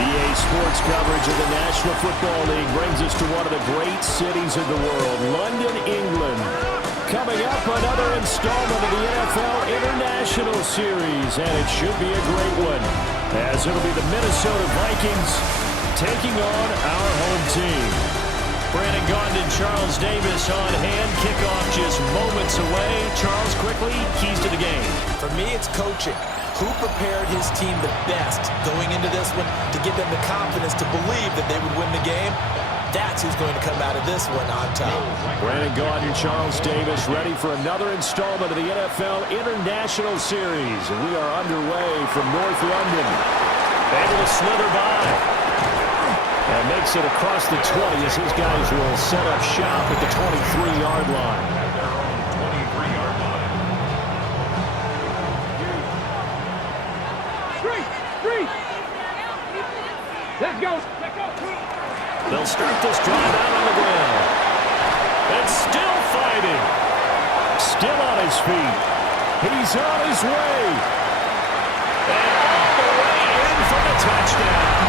EA Sports coverage of the National Football League brings us to one of the great cities of the world, London, England. Coming up, another installment of the NFL International Series, and it should be a great one, as it'll be the Minnesota Vikings taking on our home team. Brandon Gaudin, Charles Davis on hand. Kickoff just moments away. Charles, quickly, keys to the game. For me, it's coaching. Who prepared his team the best going into this one to give them the confidence to believe that they would win the game? That's who's going to come out of this one on top. Brandon Gaudin, Charles Davis, ready for another installment of the NFL International Series. And we are underway from North London. Able to slither by. And makes it across the 20 as his guys will set up shop at the 23-yard line. Let's go. They'll start this drive out on the ground. And still fighting. Still on his feet. He's on his way. And all the way in for the touchdown.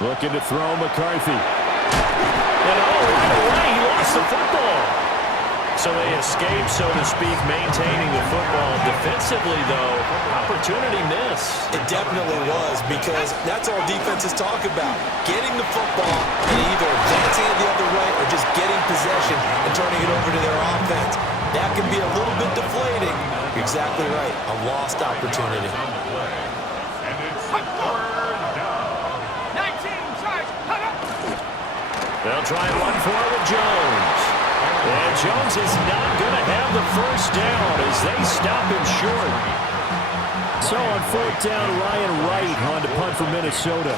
Looking to throw McCarthy. And right away, he lost the football. So they escape, so to speak, maintaining the football. Defensively, though, opportunity miss. It definitely was, because that's all defenses talk about. Getting the football and either advancing it the other way or just getting possession and turning it over to their offense. That can be a little bit deflating. You're exactly right. A lost opportunity. They'll try and run for it with Jones. And Jones is not going to have the first down as they stop him short. So on fourth down, Ryan Wright on to punt for Minnesota.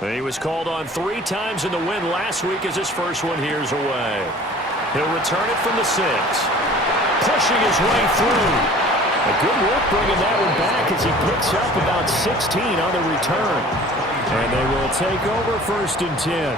He was called on 3 times in the win last week as his first one here's away. He'll return it from the 6. Pushing his way through. A good work bringing that one back as he picks up about 16 on the return. And they will take over first and 10.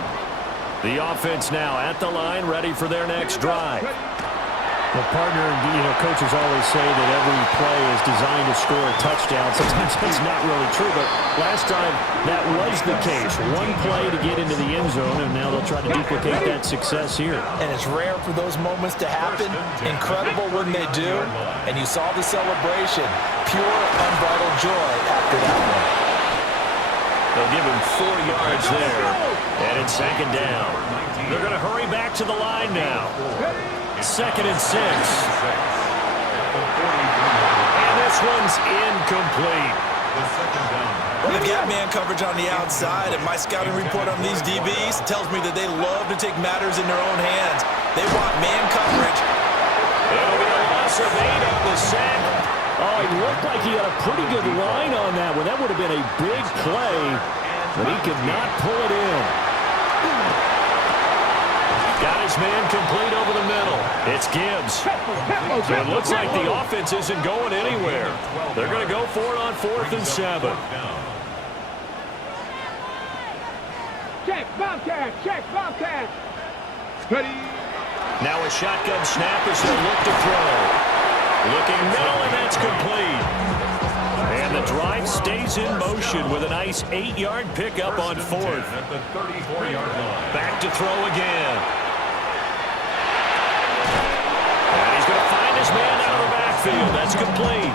The offense now at the line, ready for their next drive. Well, partner, coaches always say that every play is designed to score a touchdown. Sometimes that's not really true, but last time that was the case. One play to get into the end zone, and now they'll try to duplicate that success here. And it's rare for those moments to happen. Incredible when they do. And you saw the celebration. Pure, unbridled joy after that one. They'll give him 4 yards there. And it's second down. They're going to hurry back to the line now. Second and 6. And this one's incomplete. Well, they've got man coverage on the outside, and my scouting report on these DBs tells me that they love to take matters in their own hands. They want man coverage. It'll be a loss of 8 on the sack. Oh, he looked like he had a pretty good line on that one. That would have been a big play, but he could not pull it in. Got his man complete over the middle. It's Gibbs. So it looks like the offense isn't going anywhere. They're going to go for it on 4th and 7. Check, Bobcat, check, Bobcat. Ready. Now a shotgun snap as they look to throw. Looking middle, and that's complete. And the drive stays in motion with a nice 8-yard pickup on 4th. Back to throw again. And he's going to find his man out of the backfield. That's complete.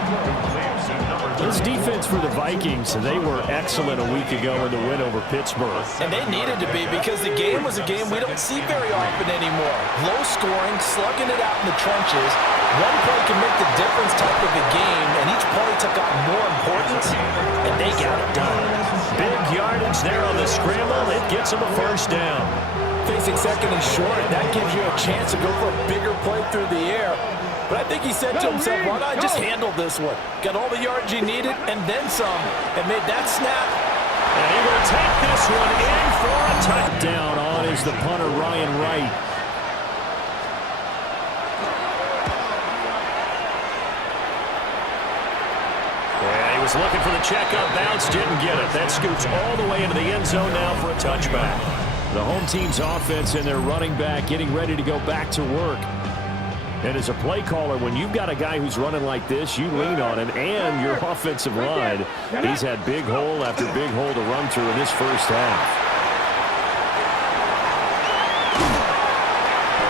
This defense for the Vikings, they were excellent a week ago in the win over Pittsburgh. And they needed to be, because the game was a game we don't see very often anymore. Low scoring, slugging it out in the trenches. One play can make the difference type of a game, and each play took on more importance, and they got it done. Big yardage there on the scramble. It gets them a first down. Facing second and short, that gives you a chance to go for a bigger play through the air. But I think he said to himself, why not just handle this one? Got all the yards he needed and then some, and made that snap. And he will take this one in for a touchdown. On is the punter, Ryan Wright. was looking for the checkup bounce, didn't get it. That scoots all the way into the end zone now for a touchback. The home team's offense and their running back getting ready to go back to work. And as a play caller, when you've got a guy who's running like this, you lean on him and your offensive line. He's had big hole after big hole to run through in this first half.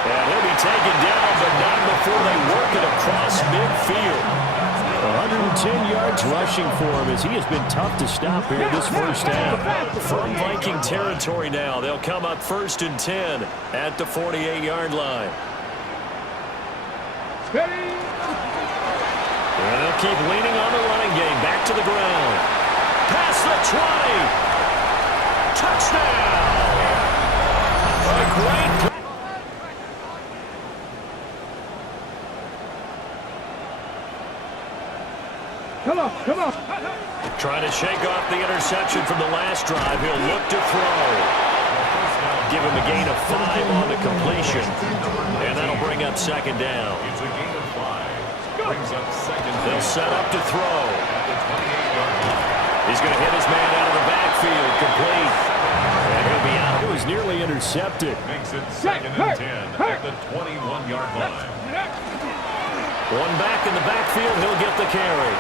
And he'll be taken down, but not before they work it across midfield. 110 yards rushing for him as he has been tough to stop here this first half. From Viking territory now, they'll come up 1st and 10 at the 48-yard line. And they'll keep leaning on the running game. Back to the ground. Past the 20. Touchdown! A great play. Come on, come on. Trying to shake off the interception from the last drive. He'll look to throw. Give him a gain of 5 on the completion. And that'll bring up 2nd down. It's a gain of 5. Brings up 2nd down. They'll set up to throw. At the 28-yard line. He's going to hit his man out of the backfield. Complete. And he'll be out. It was nearly intercepted. Makes it 2nd and 10 at the 21-yard line. One back in the backfield. He'll get the carry.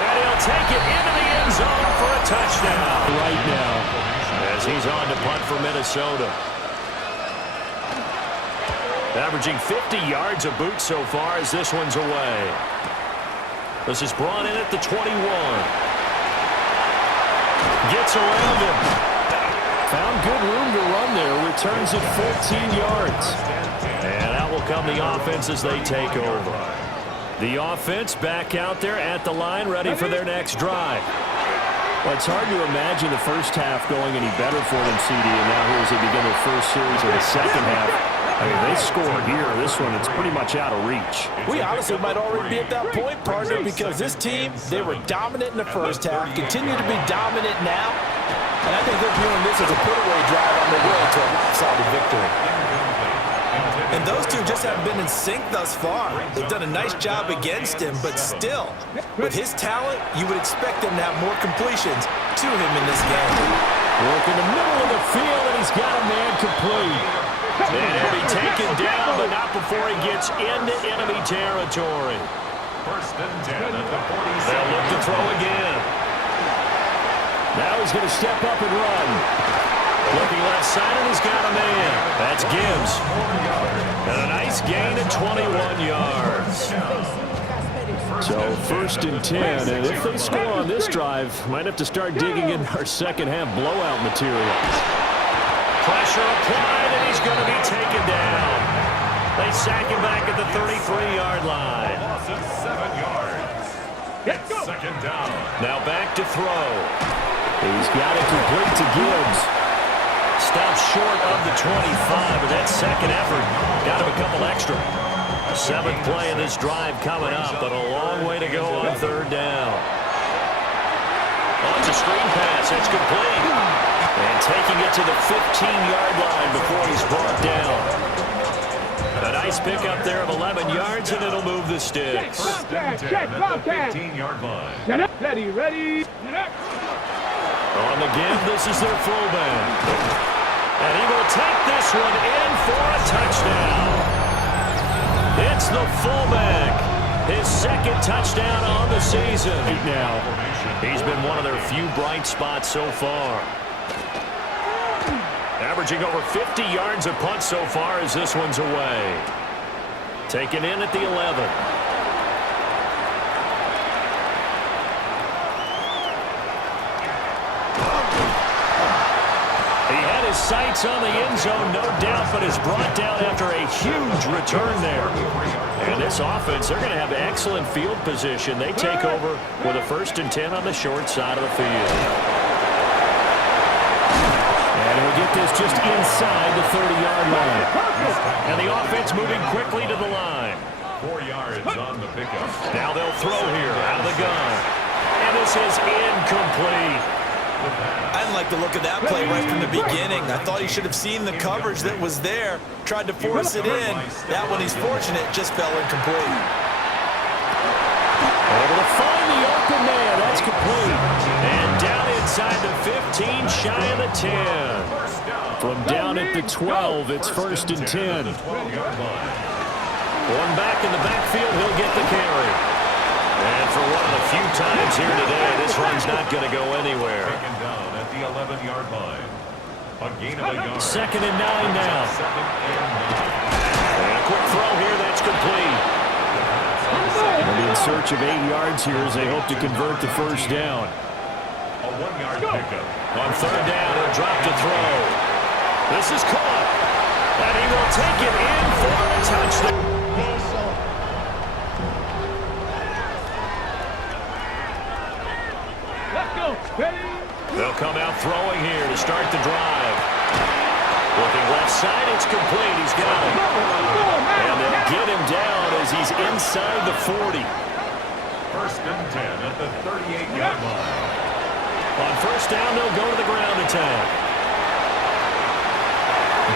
And he'll take it into the end zone for a touchdown right now as he's on to punt for Minnesota. Averaging 50 yards a boot so far as this one's away. This is brought in at the 21. Gets around him. Found good room to run there. Returns it 14 yards. And that will come the offense as they take over. The offense back out there at the line, ready for their next drive. Well, it's hard to imagine the first half going any better for them, CD, and now here as they begin their first series of the second half. I mean, they scored here. This one, it's pretty much out of reach. We honestly might already be at that point, partner, because this team, they were dominant in the first half, continue to be dominant now, and I think they're viewing this as a put-away drive on their way to a lopsided victory. And those two just haven't been in sync thus far. They've done a nice job against him, but still, with his talent, you would expect them to have more completions to him in this game. Work in the middle of the field, and he's got a man complete. And he'll be taken down, but not before he gets into enemy territory. 1st and 10 at the 46. They'll look to throw again. Now he's going to step up and run. Looking left side, and he's got a man. That's Gibbs. And a nice gain of 21 yards. So 1st and 10, and if they score on this drive, might have to start digging in our second half blowout material. Pressure applied, and he's going to be taken down. They sack him back at the 33-yard line. Loss of 7 yards. It's 2nd down. Now back to throw. He's got it complete to Gibbs. Stops short of the 25, but that second effort got him a couple extra. 7th play of this drive coming up, but a long way to go on 3rd down. Oh, it's a screen pass. It's complete. And taking it to the 15-yard line before he's brought down. A nice pickup there of 11 yards, and it'll move the sticks. 1st and 10 at the 15-yard line. Ready, ready. On the give, this is their fullback. And he will take this one in for a touchdown. It's the fullback. His 2nd touchdown on the season. Now, he's been one of their few bright spots so far. Averaging over 50 yards a punt so far as this one's away. Taken in at the 11. His sights on the end zone, no doubt, but is brought down after a huge return there. And this offense, they're going to have excellent field position. They take over with a 1st and 10 on the short side of the field. And he'll get this just inside the 30-yard line. And the offense moving quickly to the line. 4 yards on the pickup. Now they'll throw here out of the gun. And this is incomplete. I didn't like the look of that play right from the beginning. I thought he should have seen the coverage that was there, tried to force it in. That one, he's fortunate, just fell incomplete. Able to find the open man. That's complete. And down inside the 15, shy of the 10. From down at the 12, it's 1st and 10. One back in the backfield, he'll get the carry. And for one of the few times here today, this run's not going to go anywhere. Taken down at the 11-yard line. A gain of a yard. 2nd and 9 now. 2nd and 9. And a quick throw here, that's complete. They'll be in search of 8 yards here as they hope to convert the first down. A 1-yard pickup. On 3rd down, he'll drop to throw. This is caught. And he will take it in for a touchdown. Let's go. Ready? They'll come out throwing here to start the drive. Looking left side, it's complete. He's got it. And they'll get him down as he's inside the 40. 1st and 10 at the 38-yard line. On 1st down, they'll go to the ground attack.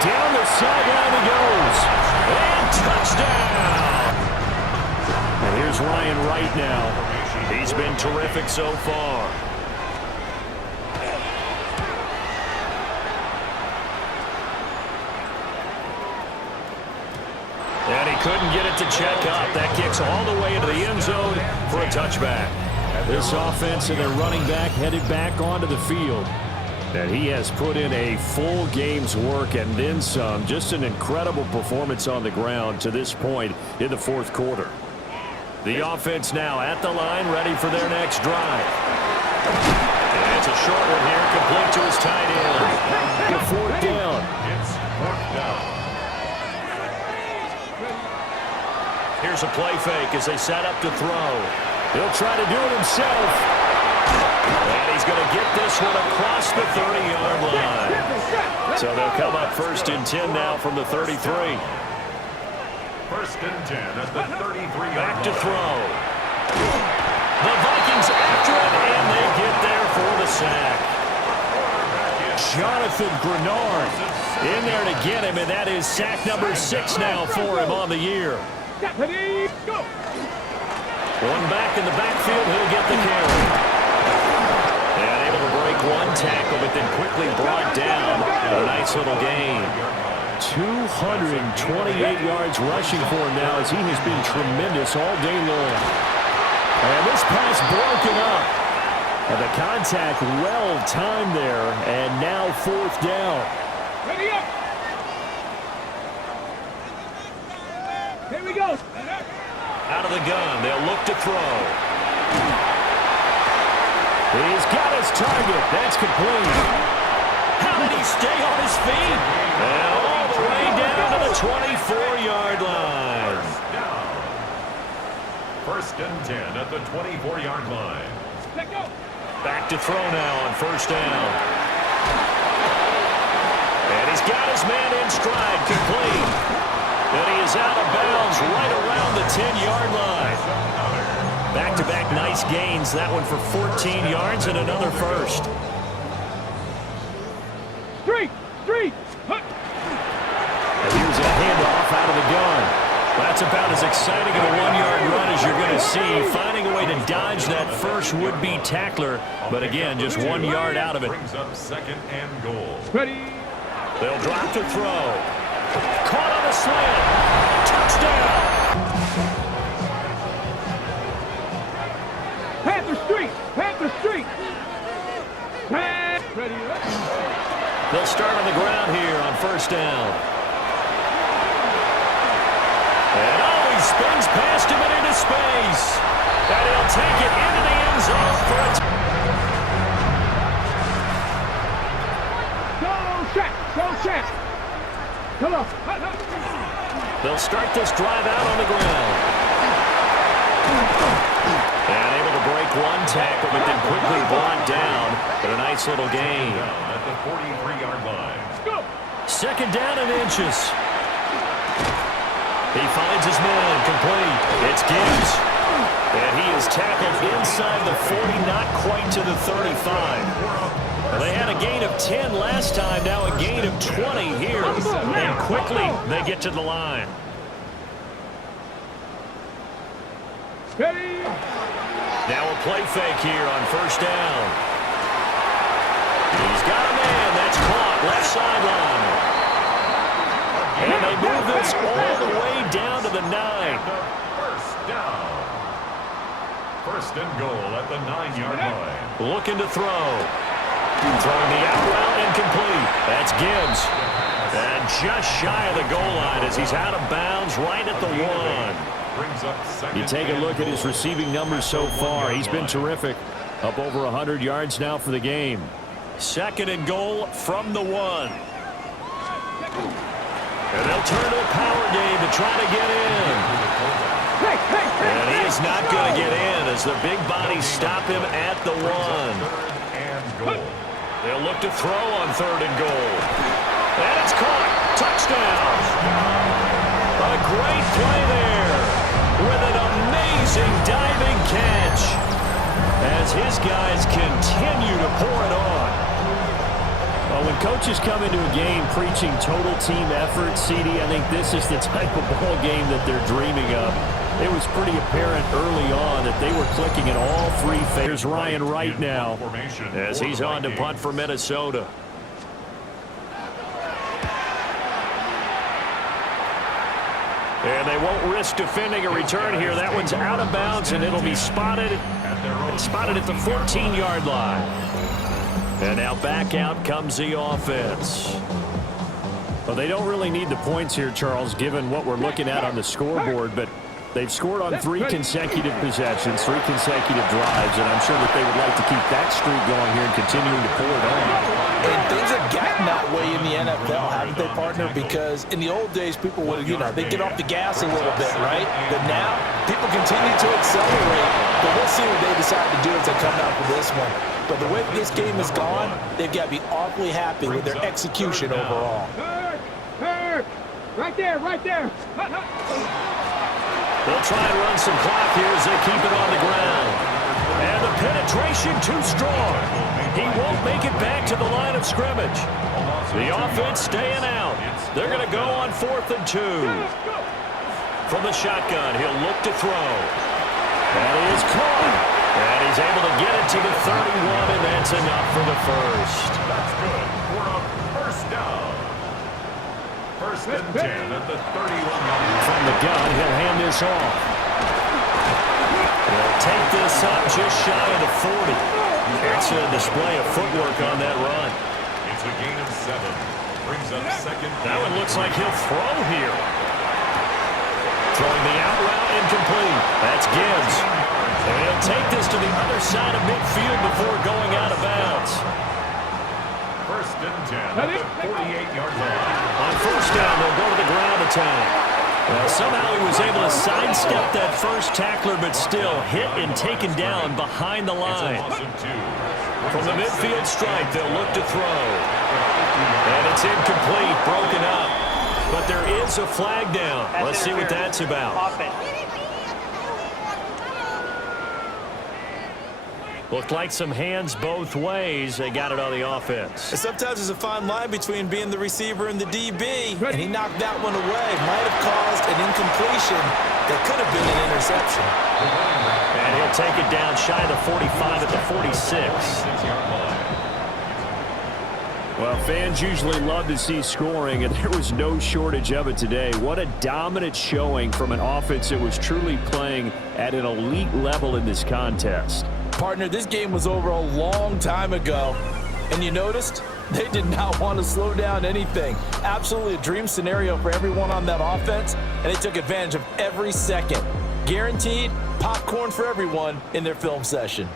Down the sideline he goes. And touchdown! And here's Ryan Wright now. He's been terrific so far. And he couldn't get it to check up. That kicks all the way into the end zone for a touchback. This offense and their running back headed back onto the field. And he has put in a full game's work and then some. Just an incredible performance on the ground to this point in the 4th quarter. The offense now at the line, ready for their next drive. And it's a short one here, complete to his tight end. The 4th down. It's 4th down. Here's a play fake as they set up to throw. He'll try to do it himself. And he's going to get this one across the 30-yard line. So they'll come up 1st and 10 now from the 33. 1st and 10 at the 33-yard line. Back to throw. The Vikings after it, and they get there for the sack. Jonathan Grenard in there to get him, and that is sack number 6 now for him on the year. Ready? Go. One back in the backfield, he'll get the carry. And able to break one tackle, but then quickly brought down. A nice little gain. 228 yards rushing for him now as he has been tremendous all day long. And this pass broken up. And the contact well timed there. And now 4th down. Ready up. Here we go. Out of the gun, they'll look to throw. He's got his target. That's complete. How did he stay on his feet? And all the way down to the 24-yard line. 1st and 10 at the 24-yard line. Let go. Back to throw now on 1st down. And he's got his man in stride, complete. And he is out of bounds right around the 10-yard line. Back-to-back nice gains. That one for 14 yards and another first. Three. And here's a handoff out of the gun. That's about as exciting of a 1-yard run as you're going to see. Finding a way to dodge that first would-be tackler. But again, just 1 yard out of it. Brings up 2nd and goal. Ready? They'll drop to throw. Caught on the slant. Touchdown. Panther Street. Ready? They'll start on the ground here on 1st down. And he spins past him and into space. And he'll take it into the end zone for a Go, Shaq. Come on. They'll start this drive out on the ground. And able to break one tackle, but then quickly brought down. But a nice little gain. Down at the 43-yard line. Go. 2nd down and inches. He finds his man, complete. It's Gibbs. And he is tackled inside the 40, not quite to the 35. They had a gain of 10 last time, now a gain of 20 here. And quickly, they get to the line. Ready? Now a play fake here on first down. He's got a man. That's caught. Left sideline. And they move this all the way down to the 9. First down. First and goal at the 9-yard line. Looking to throw. Throwing the out route incomplete. That's Gibbs. And just shy of the goal line as he's out of bounds right at the 1. You take a look at his receiving numbers so far. He's been terrific. Up over 100 yards now for the game. Second and goal from the 1. And they'll turn to a power game to try to get in. And he is not going to get in as the big bodies stop him at the 1. They'll look to throw on third and goal. And it's caught. Touchdown. A great play there with an amazing diving catch as his guys continue to pour it on. Well, when coaches come into a game preaching total team effort, CD, I think this is the type of ball game that they're dreaming of. It was pretty apparent early on that they were clicking in all three phases. Here's Ryan Wright now as he's on to punt for Minnesota. And they won't risk defending a return here. That one's out of bounds, and it'll be spotted at the 14-yard line. And now back out comes the offense. Well, they don't really need the points here, Charles, given what we're looking at on the scoreboard, but they've scored on 3 consecutive possessions, 3 consecutive drives, and I'm sure that they would like to keep that streak going here and continuing to pull it on. And things have gotten that way in the NFL, haven't they, partner? Because in the old days, people would, they get off the gas a little bit, right? But now, people continue to accelerate. But we'll see what they decide to do as they come out for this one. But the way this game has gone, they've got to be awfully happy with their execution overall. Right there, right there. They'll try and run some clock here as they keep it on the ground. And the penetration too strong. He won't make it back to the line of scrimmage. The offense staying out. They're going to go on 4th and 2. From the shotgun, he'll look to throw. That is caught. And he's able to get it to the 31, and that's enough for the first. That's good for a first down. First and 10 at the 31. From the gun, he'll hand this off. He'll take this up just shy of the 40. Excellent display of footwork on that run. It's a gain of 7. Brings up second. That one looks like he'll throw here. Throwing the out route incomplete. That's Gibbs. And he'll take this to the other side of midfield before going out of bounds. First and 10 at the 48-yard line. On first down, they'll go to the ground attack. Well, somehow he was able to sidestep that first tackler, but still hit and taken down behind the line. From the midfield stripe, they'll look to throw. And it's incomplete, broken up. But there is a flag down. Let's see what that's about. Looked like some hands both ways. They got it on the offense. And sometimes there's a fine line between being the receiver and the DB, and he knocked that one away. Might have caused an incompletion that could have been an interception. And he'll take it down shy of the 45 at the 46. Well, fans usually love to see scoring, and there was no shortage of it today. What a dominant showing from an offense that was truly playing at an elite level in this contest. Partner, this game was over a long time ago, and you noticed they did not want to slow down anything. Absolutely a dream scenario for everyone on that offense, and they took advantage of every second. Guaranteed popcorn for everyone in their film session.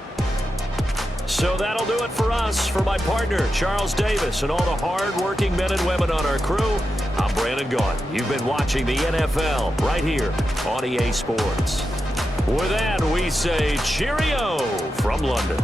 So that'll do it for us. For my partner, Charles Davis, and all the hard-working men and women on our crew, I'm Brandon Gaudin. You've been watching the NFL right here on EA Sports. With that, we say cheerio from London.